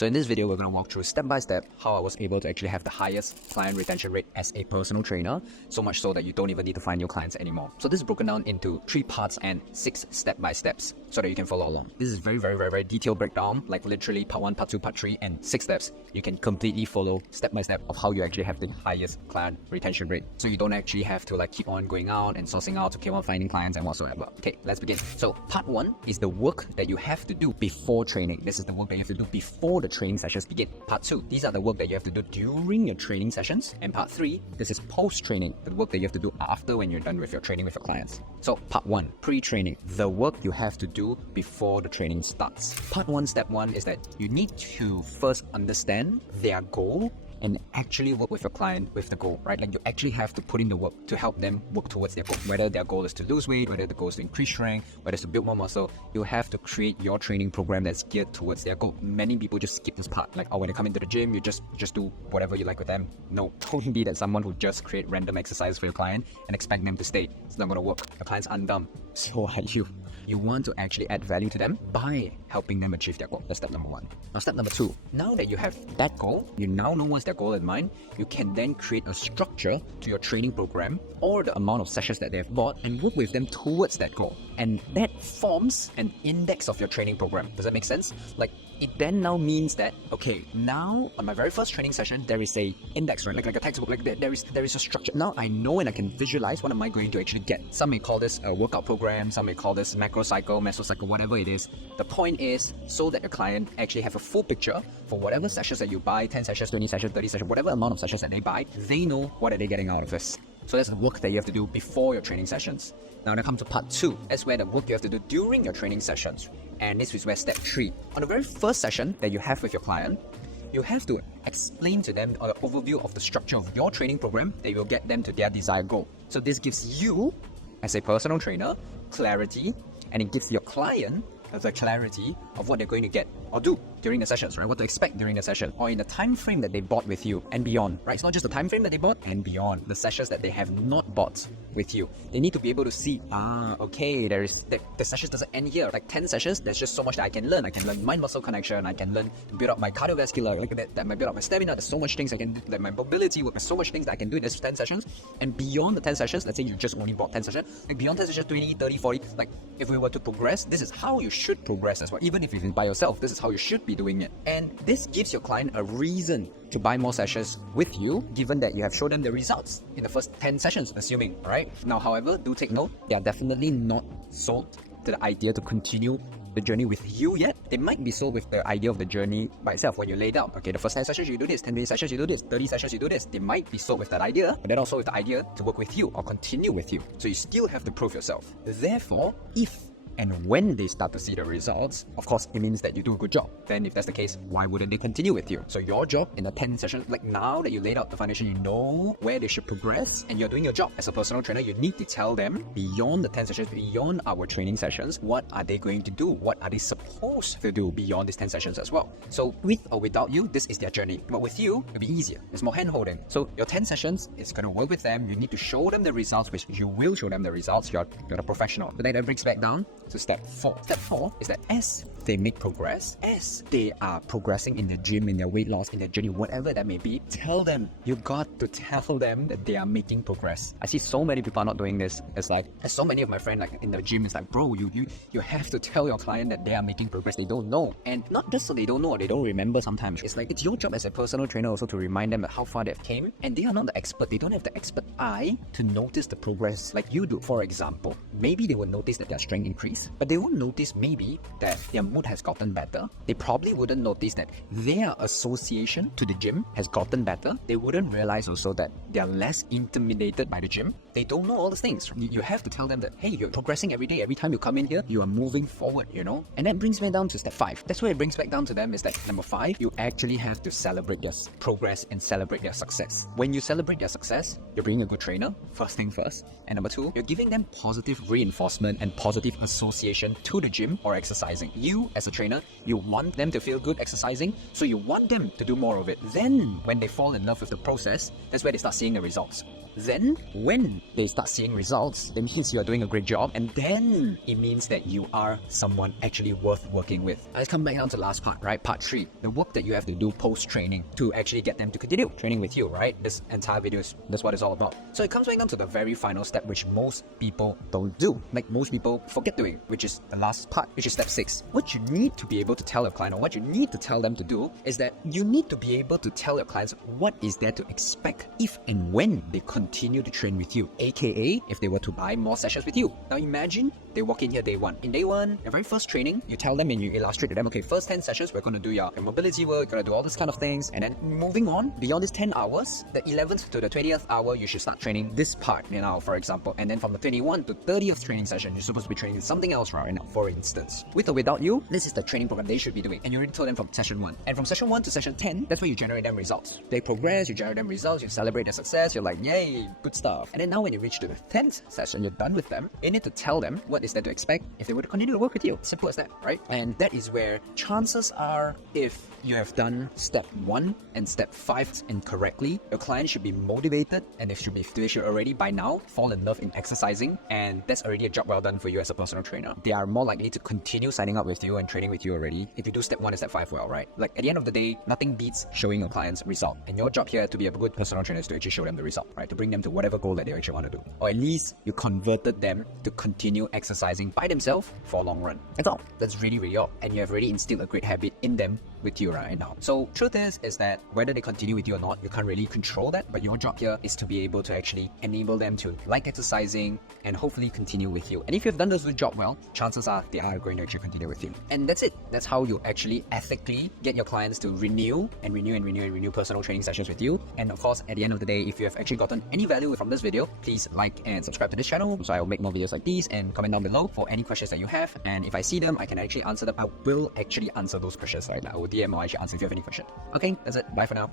So in this video, we're going to walk through step by step how I was able to actually have the highest client retention rate as a personal trainer, so much so that you don't even need to find new clients anymore. So this is broken down into 3 parts and 6 step-by-steps so that you can follow along. This is very detailed breakdown, like literally part 1, part 2, part 3, and 6 steps. You can completely follow step by step of how you actually have the highest client retention rate. So you don't actually have to like keep on going out and sourcing out to keep on finding clients and whatsoever. Okay, let's begin. So part 1 is the work that you have to do before training. This is the work that you have to do before the training sessions begin. Part 2, these are the work that you have to do during your training sessions. And part 3, this is post-training, the work that you have to do after when you're done with your training with your clients. So part 1, pre-training, the work you have to do before the training starts. Part 1, step 1 is that you need to first understand their goal and actually work with your client with the goal, right? Like you actually have to put in the work to help them work towards their goal. Whether their goal is to lose weight, whether the goal is to increase strength, whether it's to build more muscle, you have to create your training program that's geared towards their goal. Many people just skip this part. Like, oh, when they come into the gym, you just do whatever you like with them. No, don't be that someone who just create random exercises for your client and expect them to stay. It's not gonna work. Your clients aren't dumb. So are you. You want to actually add value to them by helping them achieve their goal. That's step number 1. Now step number 2, now that you have that goal, you now know what's their goal in mind, you can then create a structure to your training program or the amount of sessions that they have bought and work with them towards that goal. And that forms an index of your training program. Does that make sense? Like, it then now means that, okay, now on my very first training session, there is a index, right? Like a textbook, like there is a structure. Now I know and I can visualize what am I going to actually get. Some may call this a workout program, some may call this macro cycle, mesocycle, whatever it is. The point is so that your client actually have a full picture for whatever sessions that you buy, 10 sessions, 20 sessions, 30 sessions, whatever amount of sessions that they buy, they know what are they getting out of this. So that's the work that you have to do before your training sessions. Now when I come to part 2, that's where the work you have to do during your training sessions. And this is where step 3. On the very first session that you have with your client, you have to explain to them an overview of the structure of your training program that will get them to their desired goal. So this gives you, as a personal trainer, clarity, and it gives your client the clarity of what they're going to get or do during the sessions, right? What to expect during the session or in the time frame that they bought with you and beyond, right? It's not just the time frame that they bought and beyond, the sessions that they have not bought with you. They need to be able to see, okay, the sessions doesn't end here. Like 10 sessions, there's just so much that I can learn. I can learn mind-muscle connection. I can learn to build up my cardiovascular, like that might build up my stamina. There's so much things I can do, like my mobility work. There's so much things that I can do in these 10 sessions. And beyond the 10 sessions, let's say you just only bought 10 sessions, like beyond 10 sessions, 20, 30, 40, like if we were to progress, this is how you should progress as well. Even if you're by yourself, this is how you should be doing it. And this gives your client a reason to buy more sessions with you, given that you have shown them the results in the first 10 sessions, assuming, right? Now, however, do take note, they are definitely not sold to the idea to continue the journey with you yet. They might be sold with the idea of the journey by itself when you laid out. Okay, the first 10 sessions you do this, 10 sessions you do this, 30 sessions you do this. They might be sold with that idea, but then also with the idea to work with you or continue with you. So you still have to prove yourself. Therefore, if and when they start to see the results, of course, it means that you do a good job. Then if that's the case, why wouldn't they continue with you? So your job in the 10 sessions, like now that you laid out the foundation, you know where they should progress and you're doing your job as a personal trainer, you need to tell them beyond the 10 sessions, beyond our training sessions, what are they going to do? What are they supposed to do beyond these 10 sessions as well? So with or without you, this is their journey. But with you, it'll be easier. It's more hand-holding. So your 10 sessions is going to work with them. You need to show them the results, which you will show them the results. You're a professional. But then that brings back down to step 4. Step 4 is that as they make progress, as they are progressing in their gym, in their weight loss, in their journey, whatever that may be, tell them. You got to tell them that they are making progress. I see so many people are not doing this. It's like, there's so many of my friends like in the gym, it's like, bro, you have to tell your client that they are making progress. They don't know. And not just so they don't know or they don't remember sometimes. It's like, it's your job as a personal trainer also to remind them how far they've came. And they are not the expert. They don't have the expert eye to notice the progress like you do. For example, maybe they will notice that their strength increased, but they won't notice maybe that their mood has gotten better. They probably wouldn't notice that their association to the gym has gotten better. They wouldn't realize also that they are less intimidated by the gym. They don't know all these things. You have to tell them that, hey, you're progressing every day. Every time you come in here, you are moving forward, you know? And that brings me down to step 5. That's where it brings back down to them is that number 5, you actually have to celebrate their progress and celebrate their success. When you celebrate their success, you're being a good trainer, first thing first. And number 2, you're giving them positive reinforcement and positive association to the gym or exercising. You, as a trainer, you want them to feel good exercising, so you want them to do more of it. Then, when they fall in love with the process, that's where they start seeing the results. Then when they start seeing results, that means you are doing a great job, and then it means that you are someone actually worth working with. Let's come back down to the last part, right? Part 3, the work that you have to do post-training to actually get them to continue training with you, right? This entire video is that's what it's all about. So it comes back down to the very final step, which most people don't do, like most people forget doing, which is the last part, which is step 6. What you need to be able to tell a client, or what you need to tell them to do, is that you need to be able to tell your clients what is there to expect if and when they continue to train with you, aka if they were to buy more sessions with you. Now imagine they walk in here day 1. In day 1, your very first training, you tell them and you illustrate to them, okay, first 10 sessions, we're going to do your mobility work, you're going to do all this kind of things, and then moving on, beyond this 10 hours, the 11th to the 20th hour, you should start training this part, for example, and then from the 21 to 30th training session, you're supposed to be training something else right now, for instance. With or without you, this is the training program they should be doing, and you already told them from session 1. And from session 1 to session 10, that's where you generate them results. They progress, you generate them results, you celebrate their success, you're like, yay, good stuff. And then now when you reach to the 10th session, you're done with them, you need to tell them what is there to expect if they were to continue to work with you. Simple as that, right? And that is where chances are, if you have done step 1 and step 5 incorrectly, your client should be motivated, and they should already by now fall in love in exercising, and that's already a job well done for you as a personal trainer. They are more likely to continue signing up with you and training with you already if you do step 1 and step 5 well, right? Like at the end of the day, nothing beats showing your clients result, and your job here to be a good personal trainer is to actually show them the result, right? To bring them to whatever goal that they actually want to do, or at least you converted them to continue exercising by themselves for a long run. That's all. That's really, really all, and you have already instilled a great habit in them with you right now. So truth is that whether they continue with you or not, you can't really control that, but your job here is to be able to actually enable them to like exercising and hopefully continue with you. And if you've done this job well, chances are they are going to actually continue with you. And that's it. That's how you actually ethically get your clients to renew personal training sessions with you. And of course, at the end of the day, if you have actually gotten any value from this video, please like and subscribe to this channel so I will make more videos like these, and comment down below for any questions that you have. And if I see them, I can actually answer them. I will actually answer those questions right now. I will DM or actually answer if you have any question. Okay, that's it. Bye for now.